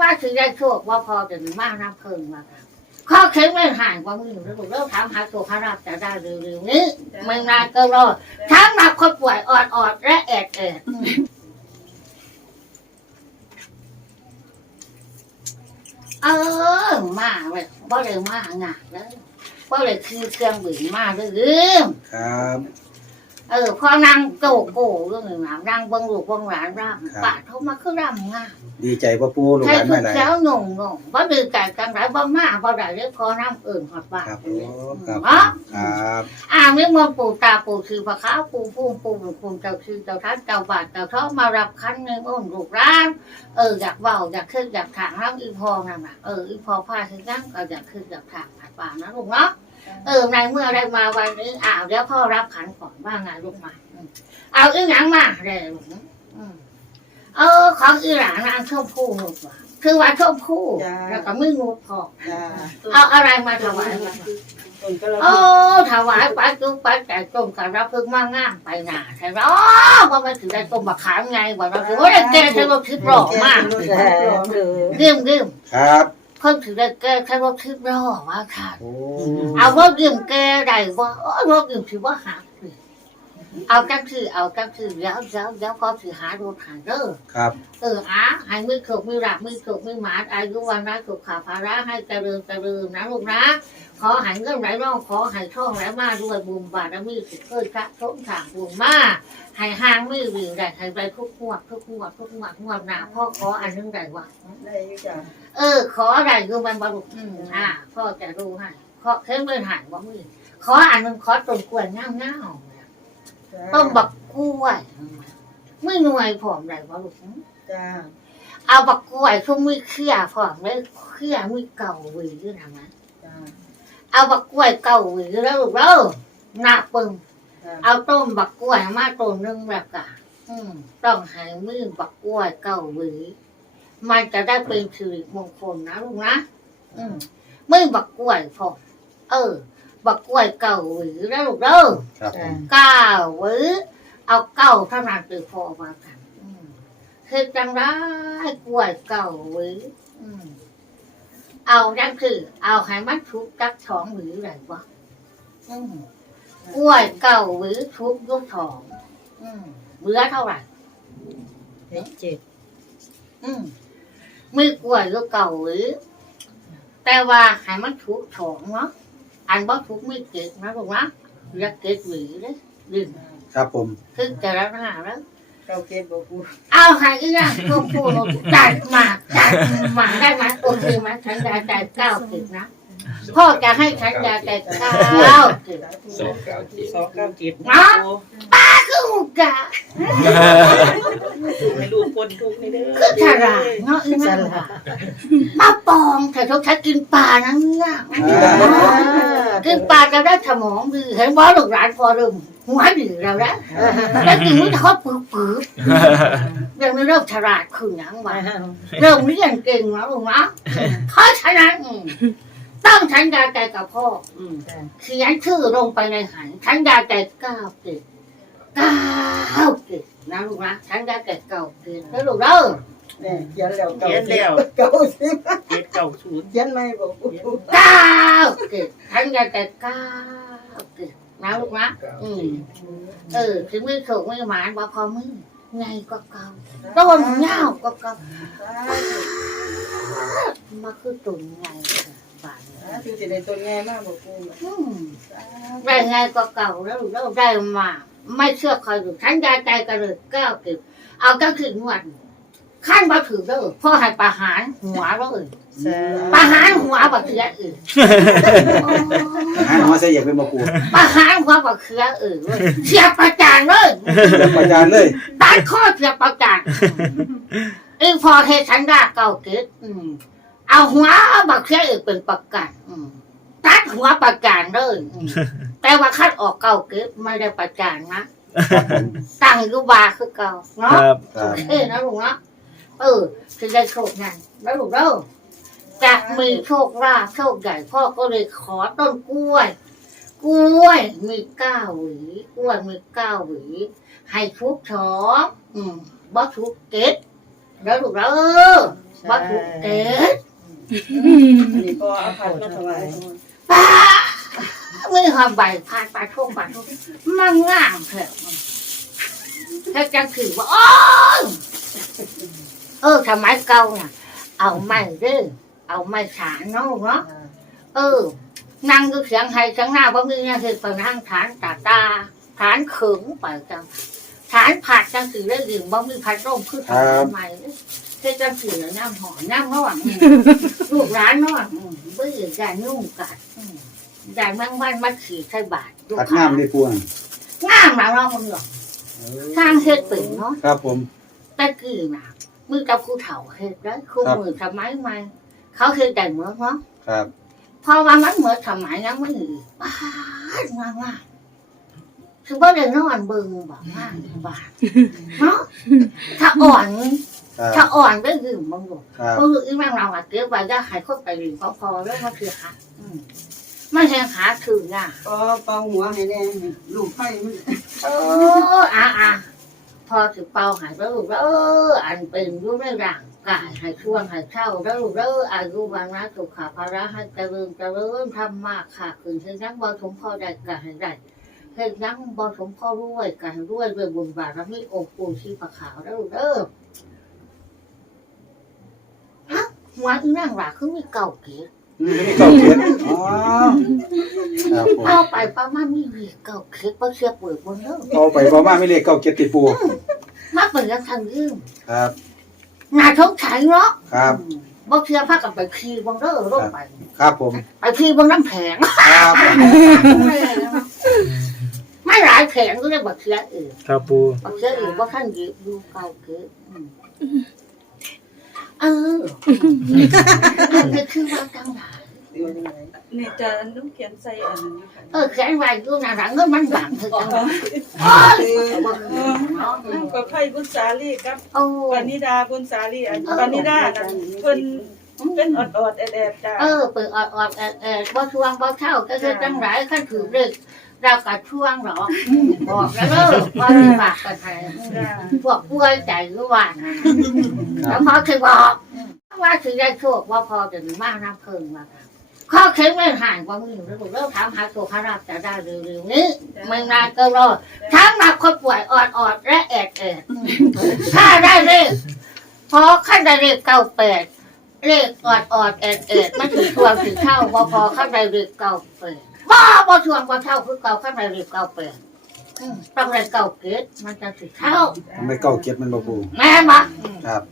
ว่าถึงได้โชคว่าพอจะมากน้ำเพิ่งมาค่ะข้อเข็มไม่ห่างกว่ามือแล้วเริ่มถามหาโชคหาราบจะได้เร็วๆนี้ไม่นานก็รอทั้งรับคนป่วยอ่อดๆและแอดแอดเออมาเลยบ่เลยมางานเลยบ่เลยคือเครื่องบินมากเลยครับ เออพอนั่งโตโก้เรื่องหนึ่งนะนั่งเบังลูกเบังหลานร่ำปะเขามาคือร่ำงามดีใจพ่อปูลูกใครหลานทุมากหลายแล้วงงงงบ่ดื้อกันกันไรบ่มาบ่ได้เลยพอน้ำอื่นหอดบ้านครับโอ้ครับเนาะครับอ่ามีมนต์ปู่ตาปู่คือพระขาวปู่พุ่มปู่บุญคุณเจ้าคือเจ้าท่านเจ้าบาทเจ้าท้องมารับคันในอ้นลูกร้านเอออยากเว้าอยากขึ้นอยากถางแล้วอีพอนั่นน่ะเอออีพอพาถึงนั่งก็อยากขึ้นอยากถางผัดป่านะลูกเนาะ เออในเมื่อได้มาวันนี้อ้าวเดี๋ยวพ่อรับขันก่อนว่าไงลูกมาอืมเอาอีหยังมาเลยลูกอืมเออของอีหลานนางชมพู่ลูกว่าคือว่าชมพู่แล้วก็ไม่งูพอจ้าเอาอะไรมาถวายมาต้นก็เราโอ้ถวายปัจจุปัจจัยต้มกับรับพึ่งมากง่ามไปหนาใช่ไหมอ๋อว่ามันถึงได้ต้มบักขามไงว่าเราถือว่าได้แก่ใช้รถทิพย์หล่อมากเรื่องเรื่องครับ เพิ่งถึงได้แก่ใช้รถทิพย์หล่อว่าค่ะ โอ้ เอารถยืมแก่ได้ว่าโอ้รถยืมถือว่าหาสิ เอาจังคือเอาจังคือแล้วแล้วแล้วก็ถือหารถหาเด้อครับ เอออะให้มือขบมือหลับมือขบมือหมาอายุวันนะสุขขาภาระให้เจริญเจริญนะลูกนะ ขอใหายเงินไหลร่องขอใหายช่องไหลมาด้วยบุญบารมีสิเคยพระสมถางบุญมาใหายห้างมือวิ่งได้ใหายไปทุกงวดทุกงวดทุกงวดงวดหนาพ่อขออันนึงได้วะได้อยู่จ้าเออ ขออะไรคือมันบรรลุอืมอ่าพ่อจะรู้ให้ขอเคลื่อนมือหายว่ามือขออันนึงขอตรงกล้วยเงาเงาๆ ต้มบักกล้วยไม่หน่วยผอมได้ว่าลูกจ้าเอาบักกล้วยช่วงมือเคลี่ยผอมเลยเคลี่ยมือเก่าหวีด้วยนะมันจ้าเอาบักกล้วยเก่าหวีแล้วลูกเด้อหน้าปึงเอาต้มบักกล้วยมาต้นหนึงแล้วก็อืมต้องให้มือบักกล้วยเก่าหวีมันจะได้เป็นสิริมงคลนะลูกนะอืมมือบักกล้วยพอเออ บักกล้วยเก่าหวีแล้วลูกเด้อครับผมเก้าหวีเอาเก้าเท่านั้นคือพอมากันอืมคือจังได้กล้วยเก่าหวีอืมเอาจังคือ เอาให้มันทุกจักสองหวีไรวะอืมกล้วยเก่าหรือทุบยุกทองอืมเบื่อเท่าไหร่เจ็ดอืมมือกล้วยก็เก่าหรือแต่ว่าให้มันทุบทองเนาะ อันบ่ทุบไม่เก็ดนะลูกนะเรียกเก็ดหวีเลยดึงครับผมคือจะรับหน้าแล้วเก้าเจ็ดบอกกูเอาให้อีกอย่างพวกพูดจัดหมากจัดหมากได้ไหมโอเคไหมฉันยาใจเก้าสิบนะพ่อจะให้ฉันยาใจเก้าสิบสองเก้าเจ็ดสองเก้าเจ็ดลูกกะให้ลูก คนทุกนี่เด้อคือฉลาดเนาะอีนั่นว่ะมาปองแต่เขาใช้กินปลานะเนี่ยกินปลาจะได้สมองดีเห็นว่าลูกหลานพอเริ่มหัวดีแล้วนะแล้วกินไม่ทอดปื๊บปื๊บยังไม่เริ่มฉลาดขึ้นยังวะเริ่มเรียนเก่งแล้วลูกนะเพราะฉะนั้นอืมต้องฉันยาใจกับพ่ออืมเขียนชื่อลงไปในหันฉันยาใจเก้าเจ็ดเก้าเจ็ด นะลูกนะฉันยาใจเก้าเจ็ดแล้วลูกเด้อเนี่ยเขียนแล้วเขียนแล้ว เก้าสิบเจ็ดเก้าศูนย์เขียนไม่บอกกูเก้าเกิดทั้งยาแต่เก้าเกิดนะลูกนะอืมเออถึงไม่ถูกไม่หมานว่าพอมึงไงก็เก่าต้นเงาก็เก่ามาคือตุ่มไงบานคือจะได้ตัวแง่มากบอกกูอืมได้ไงก็เก่าแล้วลูกแล้วได้มา ไม่เชื่อใครหรอกฉันยาใจกันเลยเก้าเกิดเอาก็คืองวดขั้นมาถือแล้วพ่อให้ประหารหัวแล้วเออประหารหัวบักเสียอื่นหาหัวใส่อยากเป็นพ่อปูประหารหัวบักเขือเออเว้ยเสียบประจานเลยเดี๋ยวประจานเลยตัดข้อเสียบประจานเองพอเทฉันได้เก่าเกิดอืมเอาหัวบักเขือเออเป็นประกันอืมตัดหัวประจานเลยอืม แต่ว่าคัดออกเก่าเกิดไม่ได้ประจานนะครับผมตั้งอยู่บาคือเก่าเนาะครับครับเอ้นะลุงเนาะเออจะได้โชคงานแล้วลุงเด้อจะมีโชคลาภโชคใหญ่พ่อก็เลยขอต้นกล้วย กล้วยมีเก้าหวีกล้วยมีเก้าหวีให้ทุกช้องอืมบ่ทุกเก็ดแล้วลูกเด้อบ่ถูกเกิดอันนี้ก็เอาผัดมาถวายป้า มือหอมใบพาดปลาทุ่งปลาทุ่งมันงามเถอะถ้าจังถือว่าโอ้เออทำไมเก่าน่ะ เอาไม้เด้อเอาไม้ฉานเนาะเนาะเออ นั่งดูเสียงไห้เสียงหน้าบ่มีเนี่ยคือไปนั่งฐานตาตาฐานเขิงไปจังฐานผัดจังสือได้ยินบ่มีพัดร่มคือฐานใหม่คือจังสือน้ำหอมน้ำร้อนลูกร้านร้อนเบื่อการนุ่งกัด การมั่งวันมัดขี่ใส่บาทผัดงามเลยปูน่ะงามแล้วเนาะมึงหรอกสร้างเฮ็ดเป็นเนาะครับผมแต่กี้น่ะมือกับคู่เฒ่าเฮ็ดได้คู่มือสมัยใหม่เขาเฮ็ดได้เหมือนเนาะครับพอว่ามันเหมือนสมัยนั้นมันอีกบ้านมากมากคือว่าเดินนอนเบิ่งแบบมากบ้านเนาะถ้าอ่อนครัถ้าบอ่อนก็คือมึงดูครับมึงดูอีแม่งเราอะเก็บไว้ก็หายคนไปหลิงพอพอแล้วมันคือขาอื มไม่แหงขาถึงอะก็เป่าหัวให้แน่ลูกไผ่มันเอออะอะพอถึงเป่าหายแล้วลูกแล้วเอออันเป็นรู้ในร่างกายหายช่วงหายเช่าแล้วลูกแล้วอายุวันนะสุขภาระให้เจริญเจริญทำมากค่ะคืนเช่นนั้นบ่สมพอได้กันให้ได้เฮ็ดยังบ่สมพอรวยกันรวยด้วยบุญบารมีองค์ปู่ชีพขาวแล้วลูกเด้อฮะหัวอีนั่งหลักคือมีเก่าเก๋อื มมีเก้าเกียรติอ๋อครับผมเอาไปประมาณมีวีเก่าเก๋บ่เชื่อเปิดบนเด้อเอาไปบ่มาไม่เลขเก้าเกียรติปูมาเปิดกันทางยืมครับหน้าทงชัยเนาะครับ บ่เชื่อพากันไปขี่บังเด้อลงไป ครับผม ไปขี่บังน้ำแผงครับ ไม่หลายแผงก็เลยบ่เชื่ออื่นครับปูบ่เชื่ออื่นบ่ท่านยืดูเก่าเก๋อืม เอออันนี้คือว่าจังหลายเดี๋ยวยังไงนี่จะนุ่งเขียนใส่อันนั้นนะคะเออแขนไว้อยู่หน้าหลังเงินมันบังคือจังหลายโอ้ยบ่คือเนาะนั่งกับไพ่บุญสาลีกับโอ้ปานิดาบุญสาลีอันปานิดาเพิ่นเป็นอดๆแอดๆจ้าเออเปิดอดอดๆแอดบ่ช่วงบ่เช่าก็คือจังหลายคันถือเด็ก เราก็ช่วงหรอกอืมบอกแล้วเด้อว่าสิฝากกันให้จ้าพวกป่วยใจหรือว่านะคแล้รัวบพอถึงบอกว่าถึงได้โชคว่าพอถึงมากน้ำเพิ่งมาค่ะข้อเข็มไม่ห่างว่ามึงแล้วผมเริ่มถามหาโชคหาราบจะได้เร็วๆนี้ไม่นานก็รอทั้งหนักคนป่วยออดๆและแอดแอดถ้าได้เลขพอขั้นได้เลขเก้าแปดเลขออดออดๆแอดแอดมันถึงตัวถึงเท่าพอพอขั้นได้เลขเก้าแปด บ้าบ่ชวนบ่เท่าคือเก่าขั้นได้เลขเก้าแปดอืมต้องได้เก้าเกตมันจะถึงเท่าทำไมเก้าเกียรติมันบ่ปูแม่บอกครับ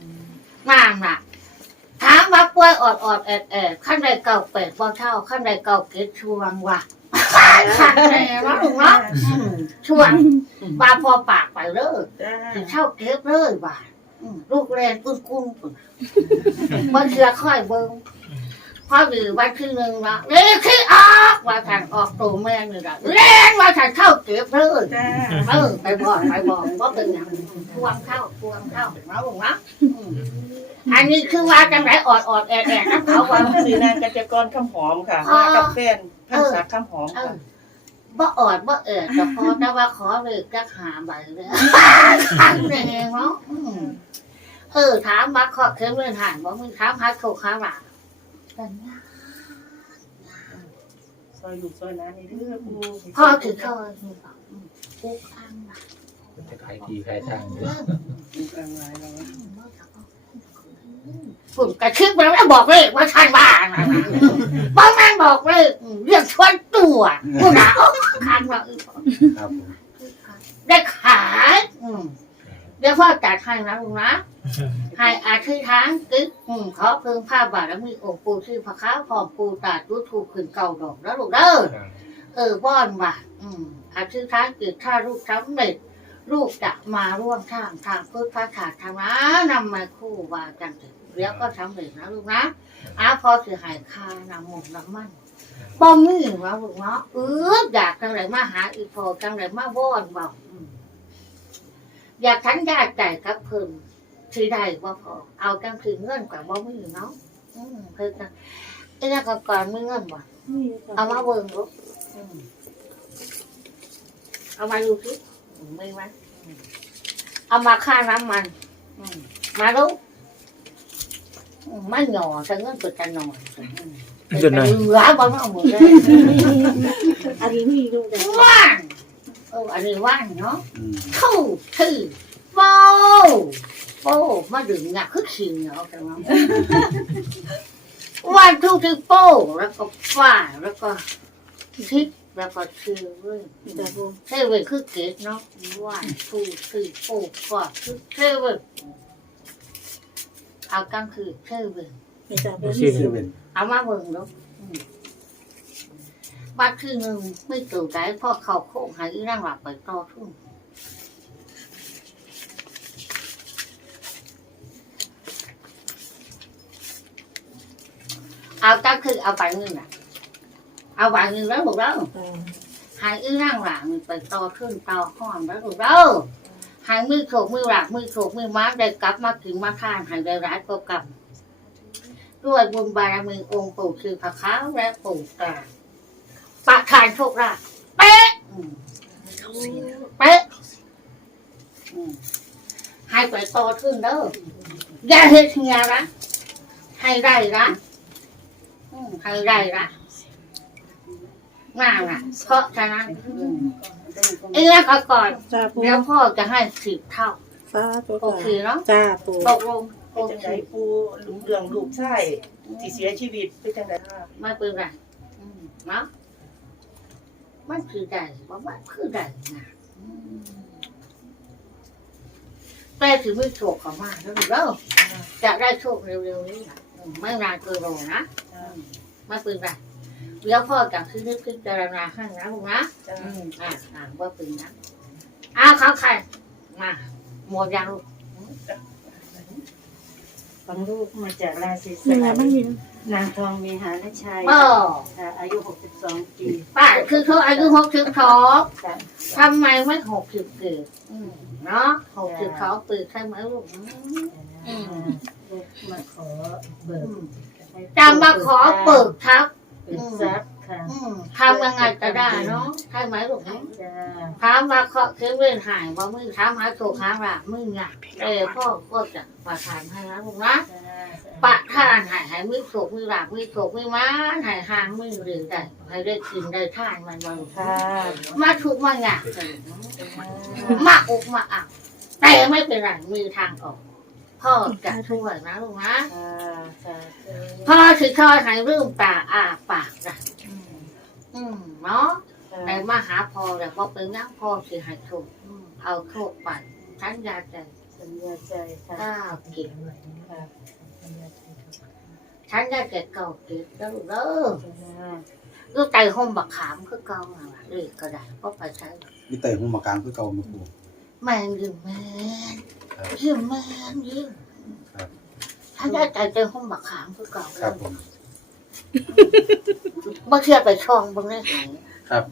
มากน่ะถามว่าป่วยอดอดๆแอดแอดขั้นใดเก่าเป็ดบ่เท่าขั้นใดเก่าเกตชวงว่ะขั้นแน่เนาะลุงเนาะอืมชวงบาพอปากไปเลย จ้าถึงเท่าเก็บเลยบ่าอืมลูกแรงกุ้งกุ้งปุ่นบ่เชื่อค่อยเบิ่ง พอดีวันที่หนึ่งละเล่ที่ออกว่าทางออกตัวแม่นี่ละเล่นว่าทางเข้าเก็บเลยเออไปบอกไปบอกว่าเป็นอย่างทวงเข้าทวงเข้าเนาะลุงนะอันนี้คือว่าจังไรออดออดแอดแอดน้ำเขาว่าสีนางกัจจกรคำหอมค่ะมากับแฟนพันศักดิ์คำหอมค่ะบ่ออดบ่เอิดแต่พอแต่ว่าขอเลยจักหาใบเลยทันเองเนาะเออถามมาขอเครื่องเล่นหันบ่มึงถามหาโชคหาหลา เป็นไงซอยลูกซอยน้านี่เด้อปูพ่อถือเข้านี่บอกปุ๊กอันมาจะขายทีขายทางอยู่ ลูกกลางหลายแล้วฝุ่นกระชึกไปแล้วบอกเลยว่าท่านว่านะบ้างแม่งบอกเลยเรื่องชวนตัวกูหนาวคันว่าเออครับผมได้ขาย อืมเดี๋ยวพ่อจัดให้นะลุงนะ ให้อาทิตย์ทางกึ๊กอืมขอเพิ่งผ้าบาทแล้วมีองค์ปูชื่อพระค้าพร้อมปูตาดยูทูบขึ้นเก่าดอกแล้วลูกเด้อเออบ้อนว่ะอืมอาทิตย์ทางกึ๊กถ้าลูกสำเร็จลูกจะมาร่วมทางทางพุทธศาสนานะนำมาคู่ว่ากันเถอะแล้วก็สำเร็จนะลูกนะอาพอสิหายคานำหมกน้ำมันป้อมนี่วะลูกเนาะเอออยากจังไรมาหาอีพอจังไรมาว่อนบอกอืมอยากทันญาติใจกับเพิ่ม ทีใดว่าพอเอาจังคือเงื่อนกว่าบ่มีเนาะอืมเพิ่นจังไอ้นั่นก็ก่อนมีเงื่อนบ่เอามาเบิ่งลูกอืมเอามาดูสิไม่ไหมอืมเอามาค่าน้ำมันอืมมาลูกไม่หน่อแต่เงินตัวจะหน่อยจะหน่อยเหลือบ้างเอาหมดเลยอันนี้มีลูกแต่ว่างเอออันนี้ว่างเนาะอืมเข้าคือโป้ โป้มาดึงหนักคือขิงเนาะแต่ว่าวันทุกที่โป้แล้วก็ฝ้าแล้วก็ทิศแล้วก็ชื่อเว้ยจ้าปูเทเว้ยคือเกตเนาะวันทุกที่โป้ก็คือเทเว้ยเอากลางคือเทเว้ยไม่จ้าปูชื่อชื่อเป็นเอามาเบิ่งเนาะอืมบัดคือหนึ่งไม่ตู่ใจพ่อเขาโค้งใหายร่างหลับไปต่อทุ่ง เอาก็คือเอาไปเงินน่ะ เอาไปเงินแล้วบอกแล้วหายอื้อร่างหลังมันไปต่อขึ้นต่อห้องแล้วถูกแล้วหายมือโขกมือหลักมือโขกมือม้าได้กลับมาถึงมาทานหายได้ร้ายก็กลับด้วยบุญบารมีองค์ปู่คือพระค้าวและปู่ตาประทานโชคลาภเป๊ะอืมเป๊ะอืมให้ไปต่อขึ้นเด้ออย่าเฮ็ดเฮียนะให้ได้นะอืม ให้ได้นะน่าน่ะเพราะฉะนั้นอืมเอื้อก็ก่อนจ้าปูแล้วพ่อจะให้สิบเท่าสาธุโอเคเนาะจ้าปูตกลงโอเป็นจังเคไดปูลุงเรื่องลูกชายที่เสียชีวิตเป็นจังไดค่ะไม่เป็นไรอืมเนาะมันคือใดว่ามันคือใดนะอืมแต่ถือไม่โชคเขามากแล้วลูกเด้อจะได้โชคเร็วๆนี้นะอืมไม่นานเกินรอนะอื มไม่เป็นไรเดี๋ยวพ่อจะคือนึกพิจารณาให้นะลูกนะจ้าอืมอ่าอ่าว่าเป็นนะอ้าวเขาใครมาหมดยังลูกของลูกมาจากราศีสนี่แหละลาไม่มีนางทองมีหาและชัยเออค่ะอายุ 62 ปีป้าคือเขาอายุหกสิบสองค่ะทำไมไม่หกสิบเกิดอืมเนาะหกสิบสองปีใช่ไหมลูกอืมอืมลูกมาขอเบิก จะมาขอเปิดทับเปิดทรัพย์ค่ะอืมทำยังไงก็ได้เนาะใช่ไหมลูกจ้าถามว่าเคาะเครื่องเล่นหายว่ามึงถามหาโชคหาราบมึงอะเออพ่อก็จะประทานให้นะลูกนะ จ้าปะทานใหายหายมือโศกมือหลับมือโศกมือม้านใหายหางมือเรียได้ให้ได้กินได้ทานมันวันค่ะมาทุกข์มาหยากเลยมาอกมาอักแต่ไม่เป็นไรมีทางออก พ่อจะช่วยนะลูกนะค่ะค่ะพ่อสิคอยให้ลืมตาอาปากนะอืมอืมเนาะแต่มาหาพ่อแต่พอเป็นยังพ่อสิให้โชคอืมเอาโชคไปฉันยาใจสัญญาใจค่ะก้าวเก็บค่ะฉันได้แก่เก่าเก็บแล้วลูกเด้อจ้าลูกไตห่มบักขามคือเก่าน่ะว่ะเรียกก็ได้เพราะไปใช้มีแต่หุ่มกลางคือเก่าแม่ครูแมงยืมแมงครับ ยืมแมงยืมครับฉันได้ใจเต็มห่มบักขามคือเก่าครับผมบ่เชื่อไปช่องบิ่งได้ไหนครับ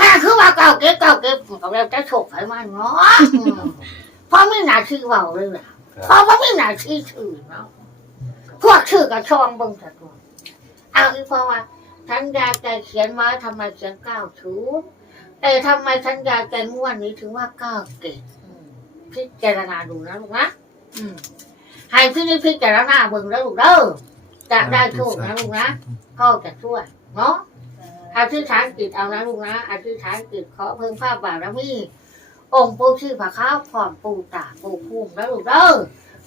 ถ้าคือว่าเก่าเก็บเก่าเก็บกับเราจะโฉกไขมันเนาะเพราะไม่น่าชื่อเบาเลยล่ะเพราะว่าไม่น่าชื่อชื่อเนาะพวกชื่อกับช่องบิ่งแต่ตัวเอาอีกเพราะว่าฉันยาใจเขียนมาทำไมเขียนเก้าชูแต่ทำไมฉันยาใจม้วนนี้ถึงว่าเก้าเกตอืม พิจารณาดูนะลูกนะอืมให้พี่นี่พิจารณาเบิ่งแล้วลูกเด้อจะได้โชคนะลูกนะพ่อจะช่วยเนาะอธิษฐานจิตเอานะลูกนะอธิษฐานจิตขอเพิ่มภาพบารมีองค์ปู่ชื่อพระข้าวผ่อนปู่ตาปู่ภูมิแล้วลูกเด้อ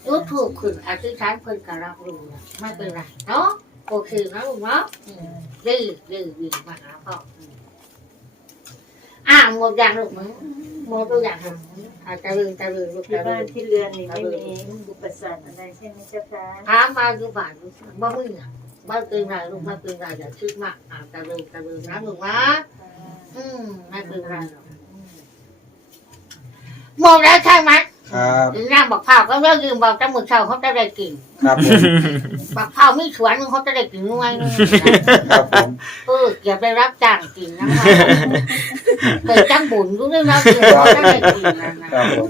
ยุดถูกขึ้นอธิษฐานเพิ่นกรับรู้นะไม่เป็นไรเนาะโอเคนะลูกเนาะอืมดีดีดีมาหาพ่อ อืมอ่าหมดอย่างลูกมั้งหมดตัวอย่างค่ะอาจจะลืมจะลืมลูกที่จะบ้าลืนมที่เรือนนี่ไม่มีอุปสรรคอะไรใช่ไหมเจ้าคะถามมาอยู่บ้านลูกบ่มึงอะบ่เป็นไรลูกไม่เป็นไรอย่าคิดมากอาจจะลืมจะลืมนะลูกนะอืมไม่เป็นไรหรอกอืมหมดแล้วใช่ไหม ครับหรือนางบอกเผาก็เลิกยืมบอกจมูกเช้าเขาจะได้กินครับผมบอกเผาไม่สวนนึงเขาจะได้กินน้อยนึงครับผมเอออย่าไปรับจ้างกินนะคะเกิดจังบุญรู้ด้วยนะคือเขาจะได้กินนะนะครับผม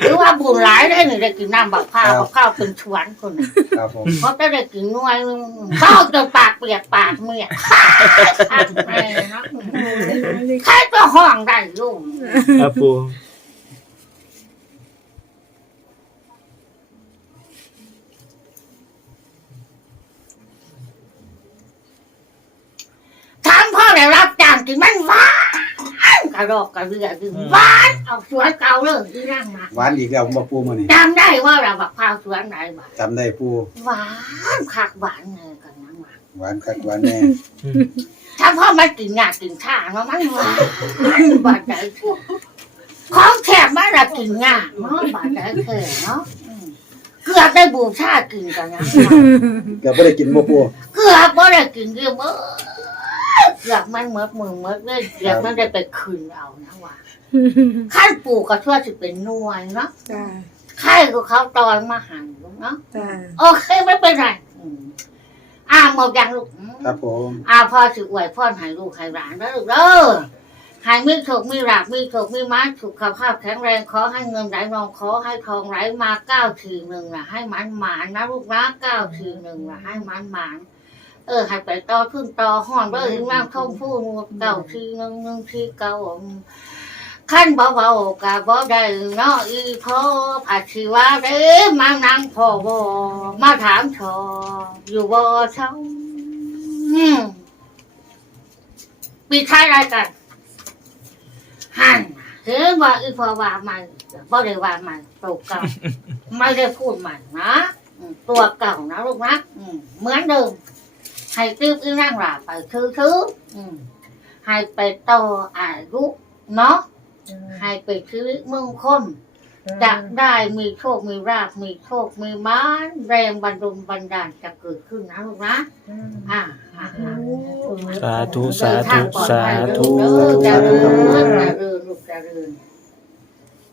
หรือว่าบุญหลายได้หนึ่งได้กินน้ำบอกเผาบอกเผาเป็นสวนคนน่ะครับผมเขาจะได้กินน้อยนึงเข้าจนปากเปียกปากเมียกขาดไปนะใครก็ห้องได้ลูกครับปูอ รอกกระเรือดึงหวานเอาสวนเก่าเลยอีนั่งมาหวานอีกแล้วบ่ปูมื้อนี้จำได้ว่าเราบักพร้าวสวนไหนบ้างจำได้ปูหวานคักหวานเงยกันนั่งมาหวานคักหวานแน่ถ้าพ่อมากินยากินข้าวเนาะมันหวานบาดใจทั่วของแคบมาละกินยาเนาะบาดใจแค่เนาะอืมเกือบได้บูชากินกันนะเกือบบ่ได้กินบ่ปูเกือบบ่ได้กินเกือบ เออเกือบมันเมิดมือเมิดเลยเกือบมันได้ไปคืนเอานะว่าขั้นปลูกก็ชั่วสิเป็นหน่วยเนาะจ้าไข่ก็เขาตอนมาหันเนาะจ้าโอเคไม่เป็นไรอืมอ่าหมดยังลูกครับผมอาพ่อสิอวยพ่อให้ลูกให้หลานแล้วลูกเด้อให้มีโชคมีหลักมีโชคมีม้าสุขภาพแข็งแรงขอให้เงินไหลนองขอให้ทองไหลมาเก้าทีหนึ่งนะให้มันหมานนะลูกนะเก้าทีหนึ่งนะให้มันหมาน เออให้ไปต่อขึ้นต่อห้องเด้ออีนั่งท่องพูดเก้าทีหนึ่งหนึ่งทีเก้าขั้นเบาๆกะบ่ได้เนาะอีพ่อผัดชีวาเด้มานั่งพ่อบ่มาถามชออยู่บ่เช้าอืมปีท้ายรายการหันเห็นว่าอีพอว่ามันบ่ได้ว่ามันตัวเก่าไม่ได้พูดใหม่นะอืมตัวเก่านะลูกนะอืมเหมือนเดิม ให้ตื้ออีนั่งหลาไปคือคืออืมให้ไปต่ออายุเนาะให้ไปชีวิตเมืองคนจะได้มีโชค มีราบมีโชค มีม้านแรงบันดลบันดาลจะเกิดขึ้นนะลูกนะ อ่าอ่าอ่าสาธุ สาธุ สาธุเจริญเจริญลูกเจริญ